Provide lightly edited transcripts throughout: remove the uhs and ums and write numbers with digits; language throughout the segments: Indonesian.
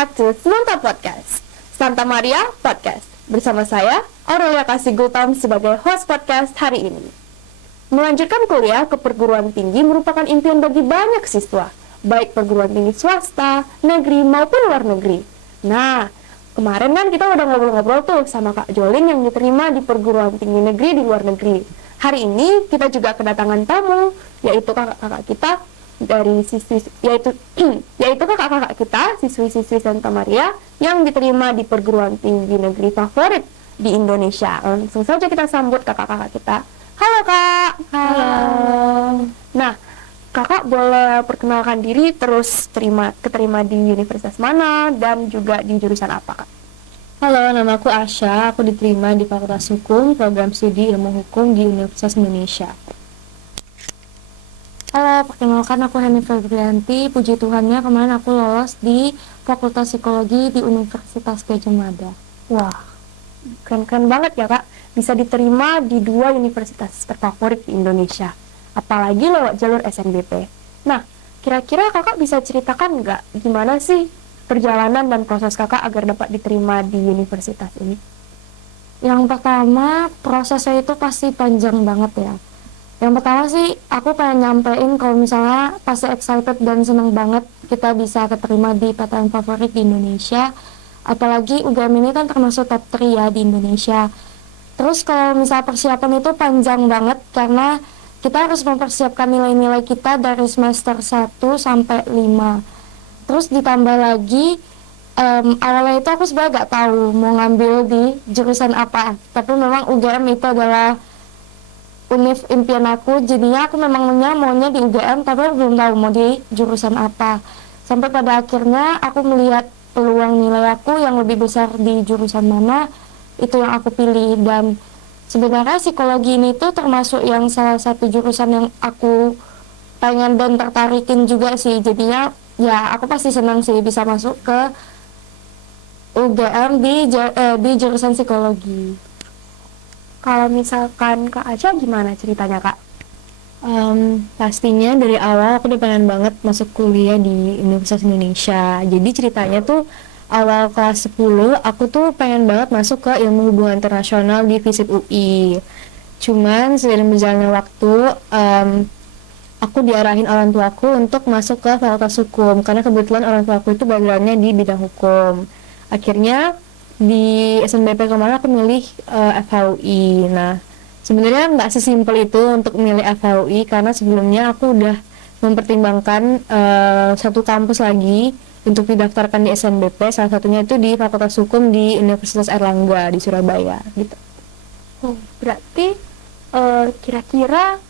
back to Semanta Podcast, Santa Maria Podcast. Bersama saya, Aurelia Kasih Gultam sebagai host podcast hari ini. Melanjutkan kuliah ke perguruan tinggi merupakan impian bagi banyak siswa, baik perguruan tinggi swasta, negeri maupun luar negeri. Nah, kemarin kan kita udah ngobrol-ngobrol tuh sama Kak Jolin yang diterima di perguruan tinggi negeri di luar negeri. Hari ini kita juga kedatangan tamu, yaitu kakak-kakak kita dari siswi, yaitu kakak-kakak kita, siswi-siswi Santa Maria yang diterima di perguruan tinggi negeri favorit di Indonesia. Langsung saja kita sambut kakak-kakak kita. Halo Kak. Halo. Nah, Kakak boleh perkenalkan diri, terus keterima di universitas mana dan juga di jurusan apa, Kak? Halo, nama aku Asya. Aku diterima di Fakultas Hukum, Program Studi Ilmu Hukum di Universitas Indonesia. Halo, perkenalkan aku Heni Febrianti. Puji Tuhannya kemarin aku lolos di Fakultas Psikologi di Universitas Gadjah Mada. Wah, keren-keren banget ya Kak, bisa diterima di 2 universitas terfavorit di Indonesia, apalagi lewat jalur SNBP. Nah, kira-kira Kakak bisa ceritakan nggak gimana sih perjalanan dan proses Kakak agar dapat diterima di universitas ini? Yang pertama, prosesnya itu pasti panjang banget ya. Yang pertama sih, aku pengen nyampein kalau misalnya pasti excited dan seneng banget kita bisa keterima di PTN favorit di Indonesia. Apalagi UGM ini kan termasuk top 3 ya di Indonesia. Terus kalau misalnya persiapan itu panjang banget karena kita harus mempersiapkan nilai-nilai kita dari semester 1 sampai 5. Terus ditambah lagi, awalnya itu aku sebenarnya gak tahu mau ngambil di jurusan apa. Tapi memang UGM itu adalah univ impian aku, jadinya aku memang maunya di UGM tapi belum tahu mau di jurusan apa. Sampai pada akhirnya aku melihat peluang nilai aku yang lebih besar di jurusan mana, itu yang aku pilih. Dan sebenarnya psikologi ini tuh termasuk yang salah satu jurusan yang aku pengen dan tertarikin juga sih. Jadinya ya aku pasti senang sih bisa masuk ke UGM di jurusan psikologi. Kalau misalkan Kak Aca gimana ceritanya Kak? Pastinya dari awal aku udah pengen banget masuk kuliah di Universitas Indonesia. Jadi ceritanya tuh awal kelas 10 aku tuh pengen banget masuk ke ilmu hubungan internasional di FISIP UI. Cuman seiring berjalannya waktu, aku diarahin orang tuaku untuk masuk ke Fakultas Hukum karena kebetulan orang tuaku itu backgroundnya di bidang hukum. Akhirnya di SNBP kemarin aku milih FHUI. Nah, sebenarnya nggak sesimpel itu untuk milih FHUI karena sebelumnya aku udah mempertimbangkan satu kampus lagi untuk didaftarkan di SNBP, salah satunya itu di Fakultas Hukum di Universitas Airlangga di Surabaya gitu. Berarti kira-kira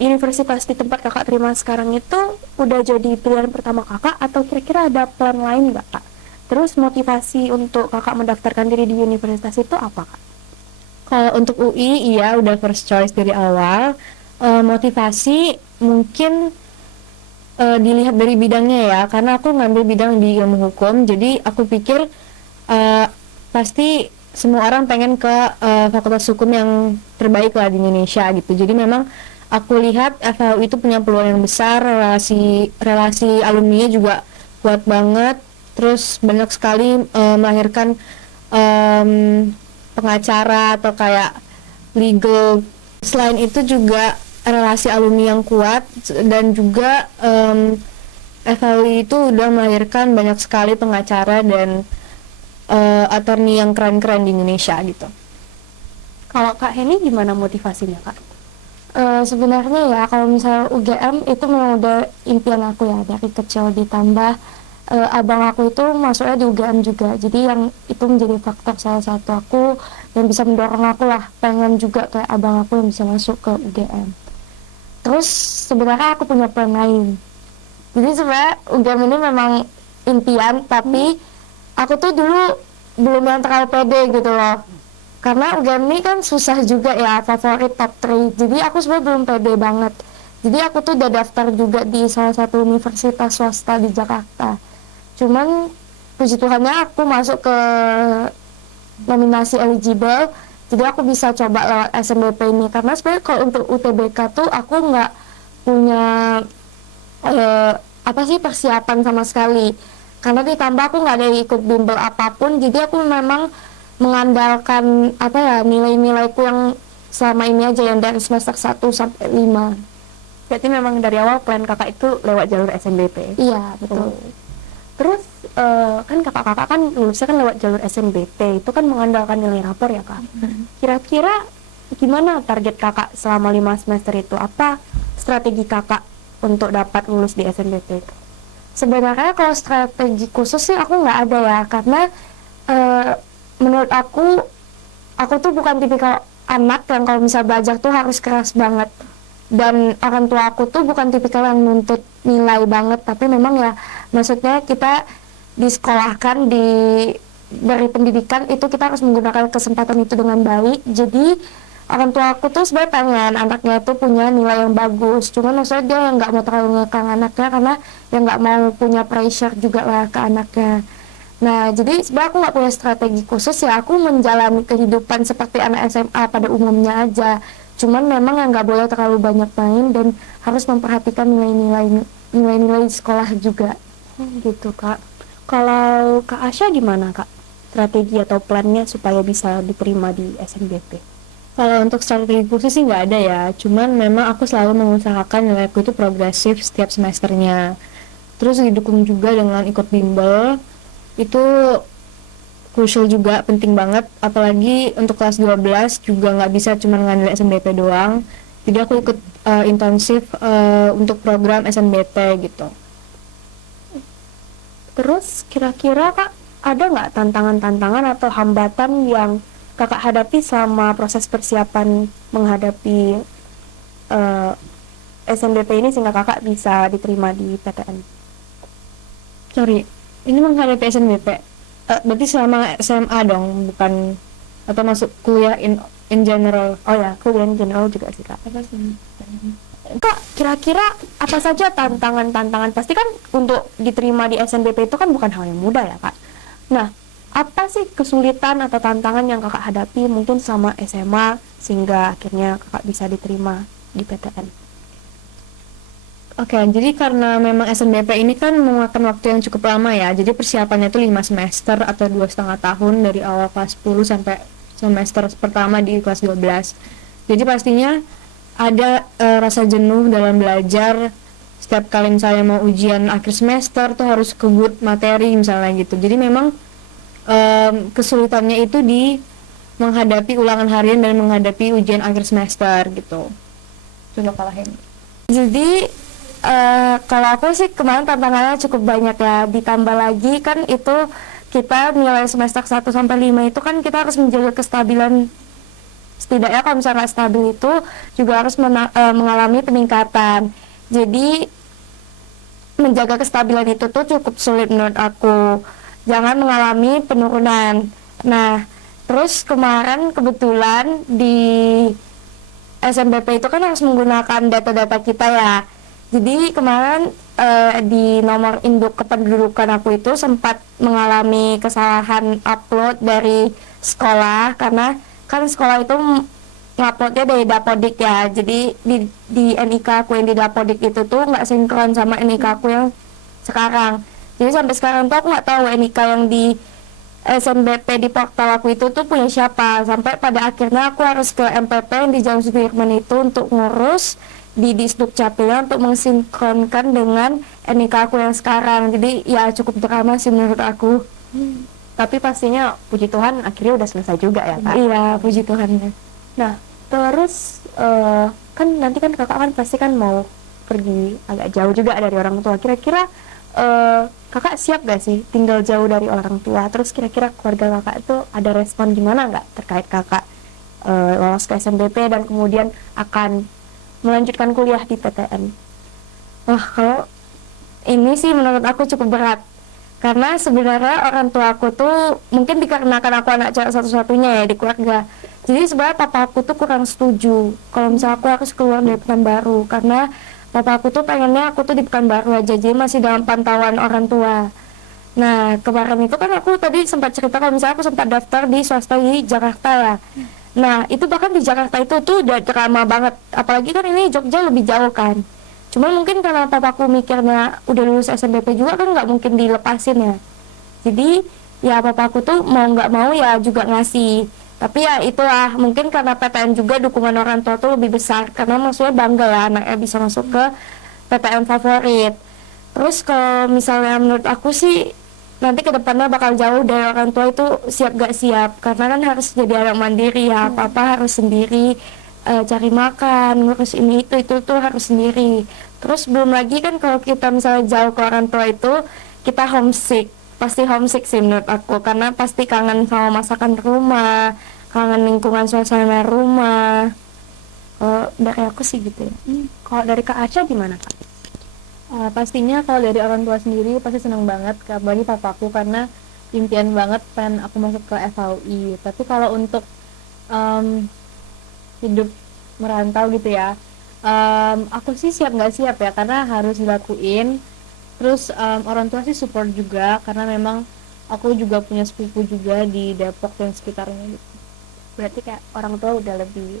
universitas di tempat Kakak terima sekarang itu udah jadi pilihan pertama Kakak atau kira-kira ada plan lain nggak Kak? Terus motivasi untuk Kakak mendaftarkan diri di universitas itu apa Kak? Kalau untuk UI, iya udah first choice dari awal. Motivasi mungkin dilihat dari bidangnya ya, karena aku ngambil bidang di ilmu hukum, jadi aku pikir pasti semua orang pengen ke fakultas hukum yang terbaik lah di Indonesia gitu. Jadi memang aku lihat FHU itu punya peluang yang besar, relasi alumni juga kuat banget. Terus banyak sekali melahirkan pengacara atau kayak legal. Selain itu juga relasi alumni yang kuat dan juga FHUI itu udah melahirkan banyak sekali pengacara dan attorney yang keren-keren di Indonesia gitu. Kalau Kak Heni gimana motivasinya Kak? Sebenarnya ya kalau misalnya UGM itu memang udah impian aku ya dari kecil, ditambah abang aku itu masuknya di UGM juga, jadi yang itu menjadi faktor salah satu aku yang bisa mendorong aku lah pengen juga kayak abang aku yang bisa masuk ke UGM. Terus sebenarnya aku punya plan lain, jadi sebenarnya UGM ini memang impian tapi aku tuh dulu belum yang terlalu pede gitu loh, karena UGM ini kan susah juga ya, favorit top 3, jadi aku sebenarnya belum pede banget. Jadi aku tuh udah daftar juga di salah satu universitas swasta di Jakarta. Cuman puji Tuhannya aku masuk ke nominasi eligible, jadi aku bisa coba lewat SNBP ini. Karena sebenarnya kalau untuk UTBK tuh aku nggak punya persiapan sama sekali. karena ditambah aku nggak ada ikut bimbel apapun, jadi aku memang mengandalkan apa ya, nilai-nilaiku yang selama ini aja, yang dari semester 1 sampai 5. Berarti memang dari awal plan kakak itu lewat jalur SNBP. Iya, betul. Terus kan kakak-kakak kan lulusnya kan lewat jalur SNBP, itu kan mengandalkan nilai rapor ya kak. Kira-kira gimana target kakak selama 5 semester itu? Apa strategi kakak untuk dapat lulus di SNBP itu? Sebenarnya kalau strategi khusus sih aku nggak ada ya, karena menurut aku tuh bukan tipikal anak yang kalau misal belajar tuh harus keras banget, dan orang tua aku tuh bukan tipikal yang nuntut nilai banget, tapi memang ya maksudnya kita disekolahkan, dari pendidikan itu kita harus menggunakan kesempatan itu dengan baik. Jadi orang tua aku tuh sebenarnya pengen anaknya tuh punya nilai yang bagus, cuman maksudnya dia yang nggak mau terlalu ngekang anaknya, karena yang nggak mau punya pressure juga lah ke anaknya. Nah, jadi sebenarnya aku nggak punya strategi khusus ya, aku menjalani kehidupan seperti anak SMA pada umumnya aja. Cuman memang yang nggak boleh terlalu banyak main dan harus memperhatikan nilai-nilai sekolah juga. Gitu kak. Kalau Kak Asya gimana kak? Strategi atau plannya supaya bisa diterima di SNBP? Kalau untuk strategi khusus sih nggak ada ya, cuman memang aku selalu mengusahakan nilaiku itu progresif setiap semesternya. Terus didukung juga dengan ikut bimbel, itu crucial juga, penting banget. Apalagi untuk kelas 12 juga nggak bisa cuma ngandelin SNBP doang. Jadi aku ikut intensif untuk program SNBT gitu. Terus kira-kira kak ada nggak tantangan-tantangan atau hambatan yang kakak hadapi selama proses persiapan menghadapi SNBP ini sehingga kakak bisa diterima di PTN? Sorry, ini menghadapi SNBP. Berarti selama SMA dong, bukan atau masuk kuliah in general? Oh ya, kuliah in general juga sih kak. Apa sih? Kak, kira-kira apa saja tantangan-tantangan? Pasti kan untuk diterima di SNBP itu kan bukan hal yang mudah ya kak. Nah, apa sih kesulitan atau tantangan yang kakak hadapi mungkin sama SMA sehingga akhirnya kakak bisa diterima di PTN? Oke, jadi karena memang SNBP ini kan memakan waktu yang cukup lama ya, jadi persiapannya itu 5 semester atau 2,5 tahun dari awal kelas 10 sampai semester pertama di kelas 12. Jadi pastinya ada rasa jenuh dalam belajar. Setiap kali misalnya mau ujian akhir semester tuh harus kebut materi misalnya gitu. Jadi memang kesulitannya itu di menghadapi ulangan harian dan menghadapi ujian akhir semester gitu. Coba kalahin. Jadi kalau aku sih kemarin tantangannya cukup banyak ya, ditambah lagi kan itu kita nilai semester 1 sampai 5 itu kan kita harus menjaga kestabilan, setidaknya kalau misalnya nggak stabil itu juga harus mengalami peningkatan. Jadi menjaga kestabilan itu tuh cukup sulit menurut aku, jangan mengalami penurunan. Nah, terus kemarin kebetulan di SNBP itu kan harus menggunakan data-data kita ya. Jadi kemarin di nomor induk kependudukan aku itu sempat mengalami kesalahan upload dari sekolah, karena kan sekolah itu nguploadnya dari Dapodik ya. Jadi di NIK aku yang di Dapodik itu tuh nggak sinkron sama NIK aku yang sekarang. Jadi sampai sekarang tuh aku nggak tahu NIK yang di SNBP di portal aku itu tuh punya siapa. Sampai pada akhirnya aku harus ke MPP yang di Jalan Sudirman itu untuk ngurus di Disduk Capilnya untuk mensinkronkan dengan NIK aku yang sekarang. Jadi ya cukup drama sih menurut aku. Tapi pastinya puji Tuhan akhirnya udah selesai juga ya kak? Iya, puji Tuhan. Nah, terus kan nanti kan kakak kan pasti kan mau pergi agak jauh juga dari orang tua. Kira-kira kakak siap gak sih tinggal jauh dari orang tua? Terus kira-kira keluarga kakak itu ada respon gimana nggak terkait kakak lolos ke SNBP dan kemudian akan melanjutkan kuliah di PTN? Wah, kalau ini sih menurut aku cukup berat, karena sebenarnya orang tua aku tuh mungkin dikarenakan aku anak cewek satu-satunya ya di keluarga. Jadi sebenarnya papa aku tuh kurang setuju kalau misalnya aku harus keluar dari Pekanbaru, karena papa aku tuh pengennya aku tuh di Pekanbaru aja, jadi masih dalam pantauan orang tua. Nah, kemarin itu kan aku tadi sempat cerita kalau misalnya aku sempat daftar di swasta di Jakarta ya. Nah, itu bahkan di Jakarta itu tuh udah drama banget, apalagi kan ini Jogja lebih jauh kan. Cuman mungkin karena papaku mikirnya udah lulus SNBP juga kan nggak mungkin dilepasin ya. Jadi ya papaku tuh mau nggak mau ya juga ngasih. Tapi ya itulah, mungkin karena PTN juga dukungan orang tua tuh lebih besar, karena maksudnya bangga lah anaknya bisa masuk ke PTN favorit. Terus kalau misalnya menurut aku sih nanti kedepannya bakal jauh dari orang tua itu siap gak siap, karena kan harus jadi anak mandiri ya, apa harus sendiri, cari makan, ngurus ini itu tuh harus sendiri. Terus belum lagi kan kalau kita misalnya jauh ke orang tua itu kita homesick, pasti homesick sih menurut aku, karena pasti kangen sama masakan rumah, kangen lingkungan suasana rumah. Dari aku sih gitu ya. Kalau dari Kak Aca gimana Kak? Pastinya kalau dari orang tua sendiri pasti senang banget, bagi papaku, karena impian banget pengen aku masuk ke FAUI. Tapi kalau untuk hidup merantau gitu ya, aku sih siap nggak siap ya, karena harus dilakuin. Terus orang tua sih support juga, karena memang aku juga punya sepupu juga di Depok dan sekitarnya gitu. Berarti kayak orang tua udah lebih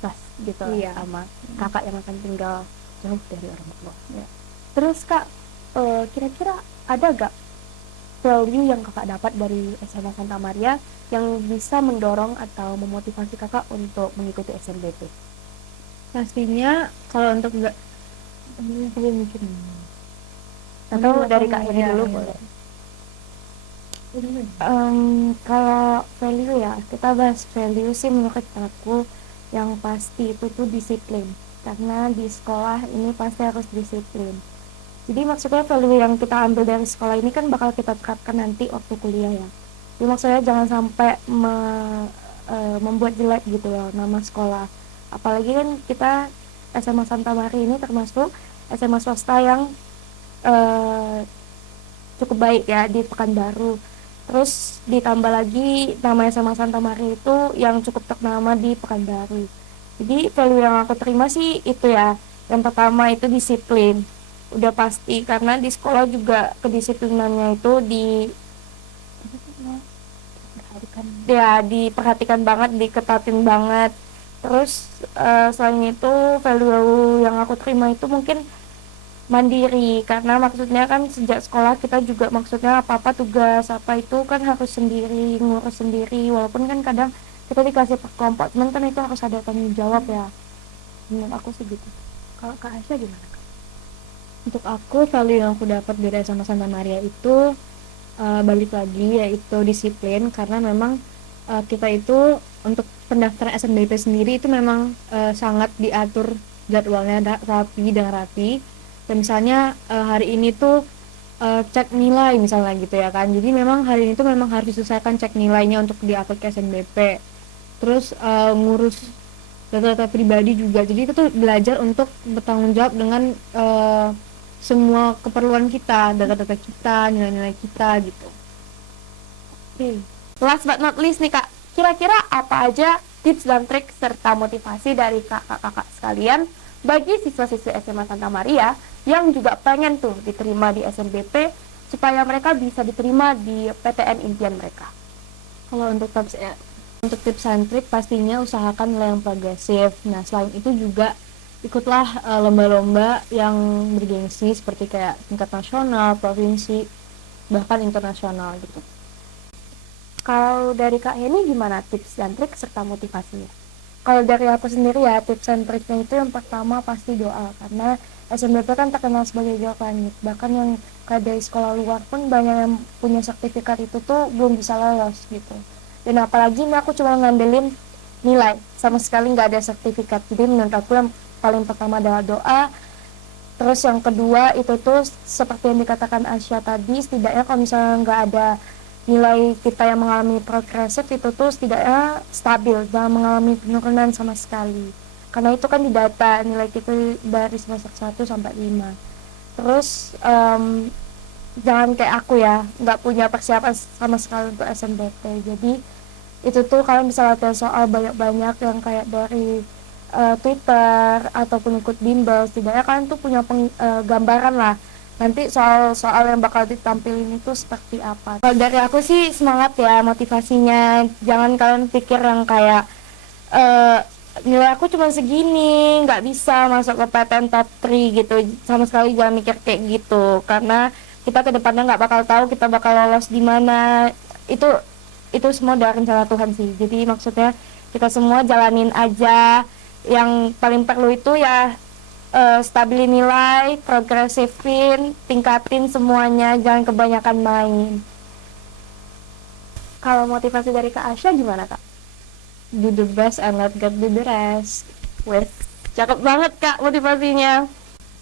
trust gitu lah Iya. sama kakak yang akan tinggal jauh dari orang tua. Ya. Terus Kak, kira-kira ada gak value yang kakak dapat dari SMA Santa Maria yang bisa mendorong atau memotivasi kakak untuk mengikuti SNBP? Pastinya kalau untuk nggak mungkin Atau dari Kak Heni dulu boleh. Kalau value ya, kita bahas value sih menurut aku yang pasti itu tuh disiplin, karena di sekolah ini pasti harus disiplin. Jadi maksudnya value yang kita ambil dari sekolah ini kan bakal kita terapkan nanti waktu kuliah ya. Jadi maksudnya jangan sampai membuat jelek gitu loh nama sekolah. Apalagi kan kita SMA Santa Maria ini termasuk SMA swasta yang cukup baik ya di Pekanbaru. Terus ditambah lagi nama SMA Santa Maria itu yang cukup ternama di Pekanbaru. Jadi value yang aku terima sih itu ya. Yang pertama itu disiplin. Udah pasti, karena di sekolah juga kedisiplinannya itu diperhatikan banget, diketatin banget. Terus selain itu value yang aku terima itu mungkin mandiri, karena maksudnya kan sejak sekolah kita juga maksudnya apa-apa tugas apa itu kan harus sendiri, ngurus sendiri, walaupun kan kadang kita dikasih per kelompok, cuman kan itu harus ada tanggung jawab ya. Menurut aku sih gitu. Kalau Kak Aisyah gimana Kak? Untuk aku value yang aku dapat dari SMA Santa Maria itu balik lagi yaitu disiplin, karena memang kita itu untuk pendaftaran SNBP sendiri itu memang sangat diatur jadwalnya rapi. Dan misalnya hari ini tuh cek nilai misalnya gitu ya kan, jadi memang hari ini tuh memang harus diselesaikan cek nilainya untuk diupload ke SNBP. Terus ngurus data-data pribadi juga, jadi itu tuh belajar untuk bertanggung jawab dengan semua keperluan kita, data-data kita, nilai-nilai kita gitu. Last but not least nih Kak, kira-kira apa aja tips dan trik serta motivasi dari kakak-kakak sekalian bagi siswa-siswi SMA Santa Maria yang juga pengen tuh diterima di SNBP supaya mereka bisa diterima di PTN impian mereka? Kalau untuk tips and trik pastinya usahakan nilai yang progresif. Nah, selain itu juga ikutlah lomba-lomba yang bergengsi seperti kayak tingkat nasional, provinsi, bahkan internasional gitu. Kalau dari Kak Heni gimana tips dan trik serta motivasinya? Kalau dari aku sendiri ya, tips and triknya itu yang pertama pasti doa, karena SNBP kan terkenal sebagai jauh langit. Bahkan yang kayak dari sekolah luar pun banyak yang punya sertifikat itu tuh belum bisa lolos gitu. Dan apalagi ini aku cuma ngandelin nilai, sama sekali nggak ada sertifikat. Jadi menurut aku yang paling pertama adalah doa. Terus yang kedua itu tuh seperti yang dikatakan Asya tadi, setidaknya kalau misalnya nggak ada nilai kita yang mengalami progresif itu tuh setidaknya stabil, jangan mengalami penurunan sama sekali, karena itu kan di data nilai kita dari semester 1 sampai 5. Terus jangan kayak aku ya, nggak punya persiapan sama sekali untuk SNBP. Jadi itu tuh kalian bisa latihan soal banyak-banyak yang kayak dari Twitter ataupun ikut bimbel, setidaknya kalian tuh punya gambaran lah nanti soal-soal yang bakal ditampilin itu seperti apa. Kalau dari aku sih semangat ya motivasinya, jangan kalian pikir yang kayak nilai aku cuma segini, nggak bisa masuk ke PTN top 3 gitu. Sama sekali jangan mikir kayak gitu, karena kita kedepannya nggak bakal tahu kita bakal lolos di mana. Itu semua dari rencana Tuhan sih. Jadi maksudnya kita semua jalanin aja. Yang paling perlu itu ya stabilin nilai, progresifin, tingkatin semuanya, jangan kebanyakan main. Kalau motivasi dari Kak Asya gimana, Kak? Do the best and let God do the rest. Wes, cakep banget Kak motivasinya.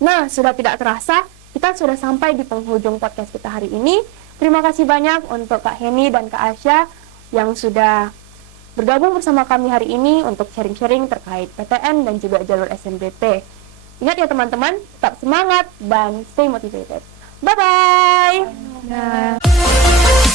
Nah, sudah tidak terasa, kita sudah sampai di penghujung podcast kita hari ini. Terima kasih banyak untuk Kak Heni dan Kak Asya yang sudah bergabung bersama kami hari ini untuk sharing-sharing terkait PTN dan juga jalur SNBP. Ingat ya teman-teman, tetap semangat dan stay motivated. Bye-bye! Nah.